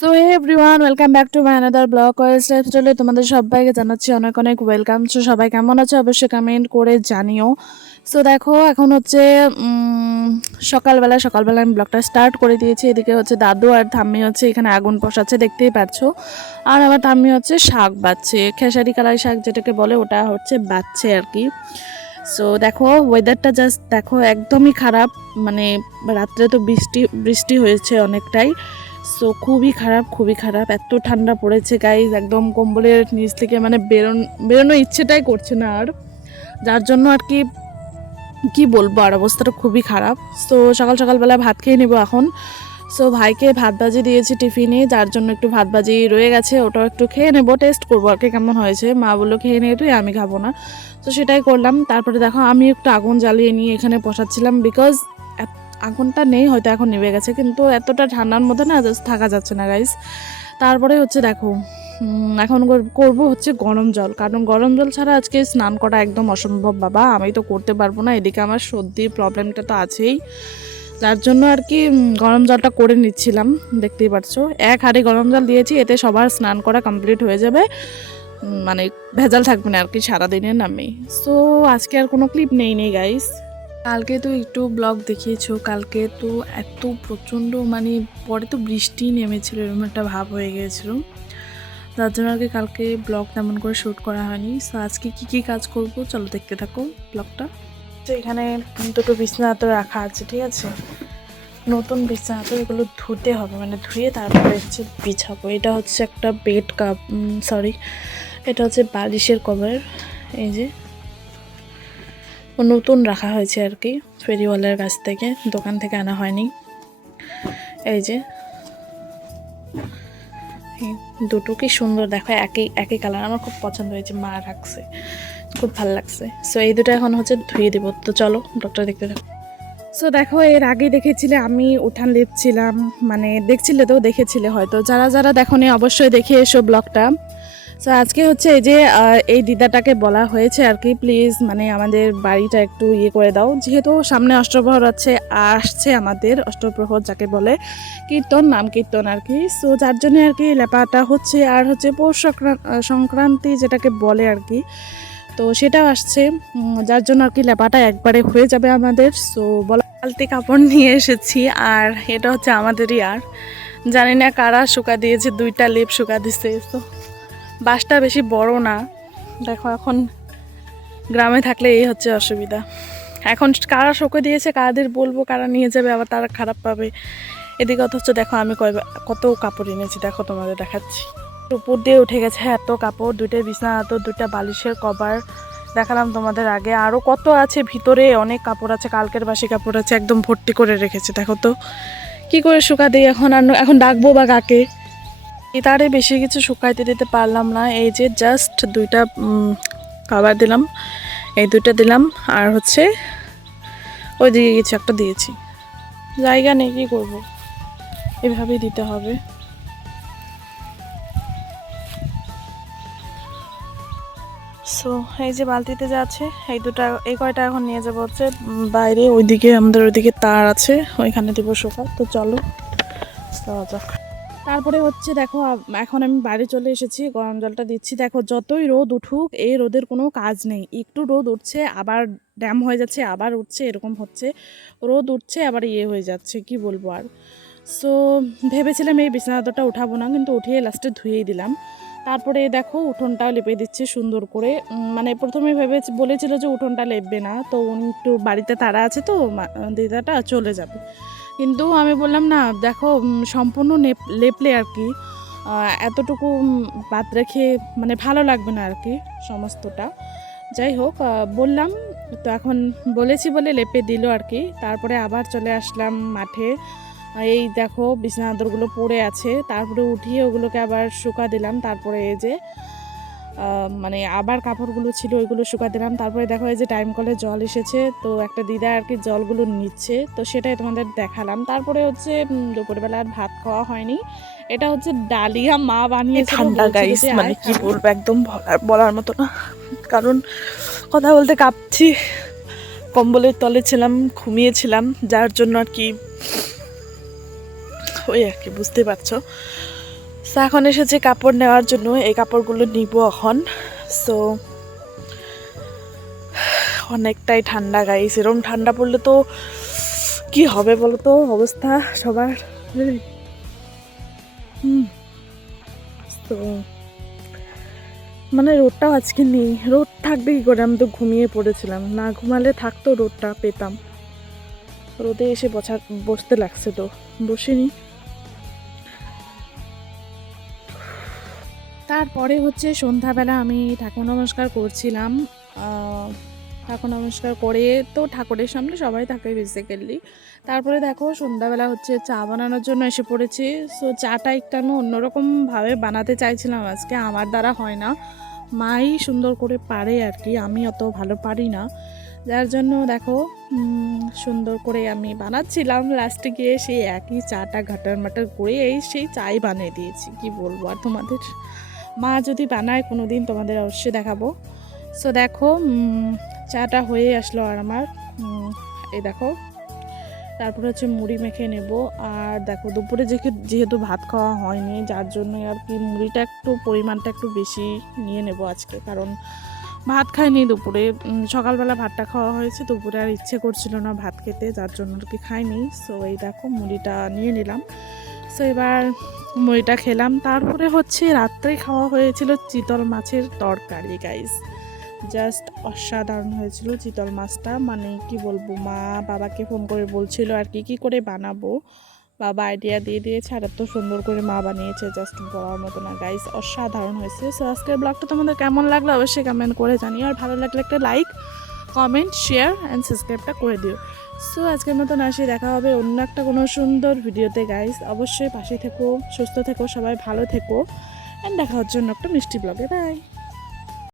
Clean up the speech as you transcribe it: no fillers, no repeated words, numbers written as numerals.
So hey everyone, welcome back to my another blog ওয়েস লাইফস্টাইলে তোমাদের সবাইকে জানাচ্ছি অনেক অনেক ওয়েলকাম। সো সবাই কেমন আছো অবশ্যই কমেন্ট করে জানিও। সো দেখো এখন হচ্ছে সকালবেলা আমি ব্লগটা স্টার্ট করে দিয়েছি। এদিকে হচ্ছে দাদু আর ঠাম্মি হচ্ছে এখানে আগুন পোষাচ্ছে, দেখতেই পারছো। আর আমার ঠাম্মি হচ্ছে শাক বাচ্ছে, খেসারি কালাই শাক যেটাকে বলে, ওটা হচ্ছে বাচ্ছে আর কি। সো দেখো ওয়েদারটা জাস্ট দেখো, একদমই খারাপ। মানে রাত্রে তো বৃষ্টি বৃষ্টি হয়েছে অনেকটাই। সো খুবই খারাপ, এত ঠান্ডা পড়েছে গাইজ, একদম কম্বলের নিচ থেকে মানে বেরোনো ইচ্ছেটাই করছে না আর, যার জন্য আর কি কি বলবো, আর অবস্থাটা খুবই খারাপ। সো সকালবেলা ভাত খেয়ে নেবো এখন। সো ভাইকে ভাত ভাজি দিয়েছি টিফিনে, যার জন্য একটু ভাত ভাজি রয়ে গেছে, ওটাও একটু খেয়ে নেবো, টেস্ট করবো আর কি কেমন হয়েছে। মা বললো খেয়ে নিয়ে তুই, আমি খাবো না। তো সেটাই করলাম। তারপরে দেখো আমি একটু আগুন জ্বালিয়ে নিয়ে এখানে বসাচ্ছিলাম, বিকজ আগুনটা নেই, হয়তো এখন নেমে গেছে, কিন্তু এতটা ঠান্ডার মধ্যে না জাস্ট থাকা যাচ্ছে না গাইজ। তারপরে হচ্ছে দেখো এখন করব হচ্ছে গরম জল, কারণ গরম জল ছাড়া আজকে স্নান করা একদম অসম্ভব বাবা, আমি তো করতে পারবো না। এদিকে আমার সর্দির প্রবলেমটা তো আছেই, যার জন্য আর কি গরম জলটা করে নিচ্ছিলাম। দেখতেই পাচ্ছো এক হাঁড়ি গরম জল দিয়েছি, এতে সবার স্নান করা কমপ্লিট হয়ে যাবে, মানে ভেজাল থাকবে না আর কি সারাদিনের নামেই। সো আজকে আর কোনো ক্লিপ নেই গাইস। কালকে তো একটু ব্লগ দেখিয়েছো, কালকে তো এত প্রচণ্ড মানে পরে তো বৃষ্টি নেমেছিল, এরকম একটা ভাব হয়ে গিয়েছিল, যার জন্য আর কি কালকে ব্লগ তেমন করে শ্যুট করা হয়নি। সো আজকে কী কাজ করব চলো দেখতে থাকো ব্লগটা। তো এখানে দুটো বিছানা তো রাখা আছে, ঠিক আছে, নতুন বিছানা তো, এগুলো ধুতে হবে, মানে ধুয়ে তারপরে হচ্ছে বিছাবো। এটা হচ্ছে একটা বেড কাপ, সরি এটা হচ্ছে বালিশের কভার, এই যে নতুন রাখা হয়েছে আর কি, ফেরিওয়ালার কাছ থেকে, দোকান থেকে আনা হয়নি। এই যে দুটো কি সুন্দর দেখো, একই কালার, আমার খুব পছন্দ হয়েছে, মা রাখছে, খুব ভালো লাগছে। সো এই দুটো এখন হচ্ছে ধুয়ে দেবো। তো চলো ডক্টর দেখতে থাকো। সো দেখো এর আগে দেখেছিলে আমি উঠান লেপছিলাম, মানে দেখছিলে তো, দেখেছিলে হয়তো, যারা যারা দেখোনি অবশ্যই দেখে এসো ব্লগটা। সো আজকে হচ্ছে এই যে এই দিদাটাকে বলা হয়েছে আর কি, প্লিজ মানে আমাদের বাড়িটা একটু ইয়ে করে দাও, যেহেতু সামনে অষ্টপ্রহর আসছে আমাদের, অষ্টপ্রহর যাকে বলে, নাম কীর্তন আর কি। সো যার জন্য আর কি লেপাটা হচ্ছে, আর হচ্ছে পৌষ সংক্রান্তি যেটাকে বলে আর কি, তো সেটাও আসছে, যার জন্য আর কি লেপাটা একবারে হয়ে যাবে আমাদের। সো বলা বালতি কাপড় নিয়ে এসেছি, আর এটা হচ্ছে আমাদেরই, আর জানি না কারা শুকা দিয়েছে, দুইটা লেপ শুকা দিছে। তো বাসটা বেশি বড় না, দেখো এখন গ্রামে থাকলে এই হচ্ছে অসুবিধা। এখন কারা শুকে দিয়েছে, কাদের বলবো, কারা নিয়ে যাবে, আবার তারা খারাপ পাবে। এদিকে অথচ দেখো আমি কত কাপড় এনেছি, দেখো তোমাদের দেখাচ্ছি। উপর দিয়ে উঠে গেছে এত কাপড়, দুইটা বিছানা, এত দুইটা বালিশের কভার দেখালাম তোমাদের আগে, আরও কত আছে ভিতরে, অনেক কাপড় আছে, কালকের বাসি কাপড় আছে, একদম ভর্তি করে রেখেছে। দেখো তো কি করে শুকা দিই এখন, আর এখন ডাকবো বা কাকে, তারে বেশি কিছু শুকাইতে দিতে পারলাম না। এই যে জাস্ট দুইটা কাভার দিলাম, এই দুইটা দিলাম, আর হচ্ছে ওইদিকে কিছু একটা দিয়েছি, জায়গা নেই, কী করবো, এভাবেই দিতে হবে। সো এই যে বালতিতে যা আছে, এই কয়টা এখন নিয়ে যাবো হচ্ছে বাইরে, ওইদিকে আমাদের ওইদিকে তার আছে, ওইখানে দিব শুকা। তো চলো যাওয়া যাক। তারপরে হচ্ছে দেখো এখন আমি বাড়ি চলে এসেছি, গরম জলটা দিচ্ছি। দেখো যতই রোদ উঠুক, এই রোদের কোনো কাজ নেই, একটু রোদ উঠছে আবার ড্যাম হয়ে যাচ্ছে, আবার উঠছে, এরকম হচ্ছে, রোদ উঠছে আবার ইয়ে হয়ে যাচ্ছে, কি বলবো আর। সো ভেবেছিলাম এই বিছানাটা উঠাবো না, কিন্তু উঠিয়ে লাস্টে ধুয়েই দিলাম। তারপরে দেখো উঠোনটাও লেপে দিচ্ছে সুন্দর করে, মানে প্রথমে বলেছিল যে উঠোনটা লেপবে না, তো উনি একটু বাড়িতে তারা আছে, তো দিদাটা চলে যাবে, কিন্তু আমি বললাম না, দেখো সম্পূর্ণ লেপলে আর কি এতটুকু বাদ রেখে মানে ভালো লাগবে না আর কি সমস্তটা। যাই হোক বললাম, তো এখন বলেছি বলে লেপে দিল আর কি। তারপরে আবার চলে আসলাম মাঠে, এই দেখো বিছানা চাদরগুলো পড়ে আছে, তারপরে উঠিয়ে ওগুলোকে আবার শুকা দিলাম। তারপরে এই যে মানে আবার কাপড়গুলো ছিল ওইগুলো শুকা দিলাম। তারপরে দেখো এই যে টাইম কলে জল এসেছে, তো একটা দিদা আর কি জলগুলো নিচ্ছে, তো সেটাই তোমাদের দেখালাম। তারপরে হচ্ছে দুপুরবেলা আর ভাত খাওয়া হয়নি, এটা হচ্ছে ডালিয়া মা বানিয়েছে, ঠান্ডা গাইস, মানে কি বলবো, একদম বলার মতো না, কারণ কথা বলতে কাঁপছি, কম্বলের তলে ছিলাম, ঘুমিয়েছিলাম, যার জন্য আর কি ওই আর কি বুঝতে পারছো। সো এখন এসেছে কাপড় নেওয়ার জন্য, এই কাপড়গুলো নিব এখন। সো অনেকটাই ঠান্ডা গাইস, এরকম ঠান্ডা পড়লে তো কি হবে বলো তো অবস্থা সবার। তো মানে রোদটাও আজকে নেই, রোদ থাকবে কি করে, আমি তো ঘুমিয়ে পড়েছিলাম, না ঘুমালে থাকতো রোদটা পেতাম। রোদে এসে বসতে লাগছে তো বসিনি। তারপরে হচ্ছে সন্ধ্যাবেলা আমি ঠাকুর নমস্কার করছিলাম। ঠাকুর নমস্কার করে তো ঠাকুরের সামনে সবাই থাকে বেসিক্যালি। তারপরে দেখো সন্ধ্যাবেলা হচ্ছে চা বানানোর জন্য এসে পড়েছি। সো চাটা একটু আমি অন্যরকমভাবে বানাতে চাইছিলাম আজকে, আমার দ্বারা হয় না, মাই সুন্দর করে পারে আর কি, আমি অত ভালো পারি না, যার জন্য দেখো সুন্দর করে আমি বানাচ্ছিলাম। লাস্টে গিয়ে সেই একই চাটা ঘাটার মাটার করে সেই চাই বানিয়ে দিয়েছি, কি বলবো আর তোমাদের। মা যদি বানায় কোনো দিন তোমাদের অবশ্যই দেখাবো। সো দেখো চাটা হয়ে আসলো আর আমার এই দেখো। তারপরে হচ্ছে মুড়ি মেখে নেব। আর দেখো দুপুরে যেহেতু ভাত খাওয়া হয়নি, যার জন্য আর কি মুড়িটা একটু পরিমাণটা একটু বেশি নিয়ে নেব আজকে, কারণ ভাত খাইনি দুপুরে, সকালবেলা ভাতটা খাওয়া হয়েছে, দুপুরে আর ইচ্ছে করছিল না ভাত খেতে, যার জন্য আর কি খাইনি। সো এই দেখো মুড়িটা নিয়ে নিলাম। সো এবার মুড়িটা খেলাম। তারপরে হচ্ছে রাত্রে খাওয়া হয়েছিল চিতল মাছের তরকারি গাইস, জাস্ট অসাধারণ হয়েছিল চিতল মাছটা, মানে কি বলবো, মা বাবাকে ফোন করে বলছিল আর কি করে বানাবো, বাবা আইডিয়া দিয়ে দিয়েছে, আর এত সুন্দর করে মা বানিয়েছে, জাস্ট বলার মতো না গাইস, অসাধারণ হয়েছে। সো আজকের ব্লগটা তোমাদের কেমন লাগলো অবশ্যই কমেন্ট করে জানিও, আর ভালো লাগলে একটা লাইক, কমেন্ট, শেয়ার অ্যান্ড সাবস্ক্রাইবটা করে দিও। সো আজকের মতন আসি, দেখা হবে অন্য একটা কোনো সুন্দর ভিডিওতে গাইস, অবশ্যই পাশে থেকো, সুস্থ থেকো, সবাই ভালো থেকো, অ্যান্ড দেখা হচ্ছে অন্য একটা মিষ্টি ব্লগে। বাই।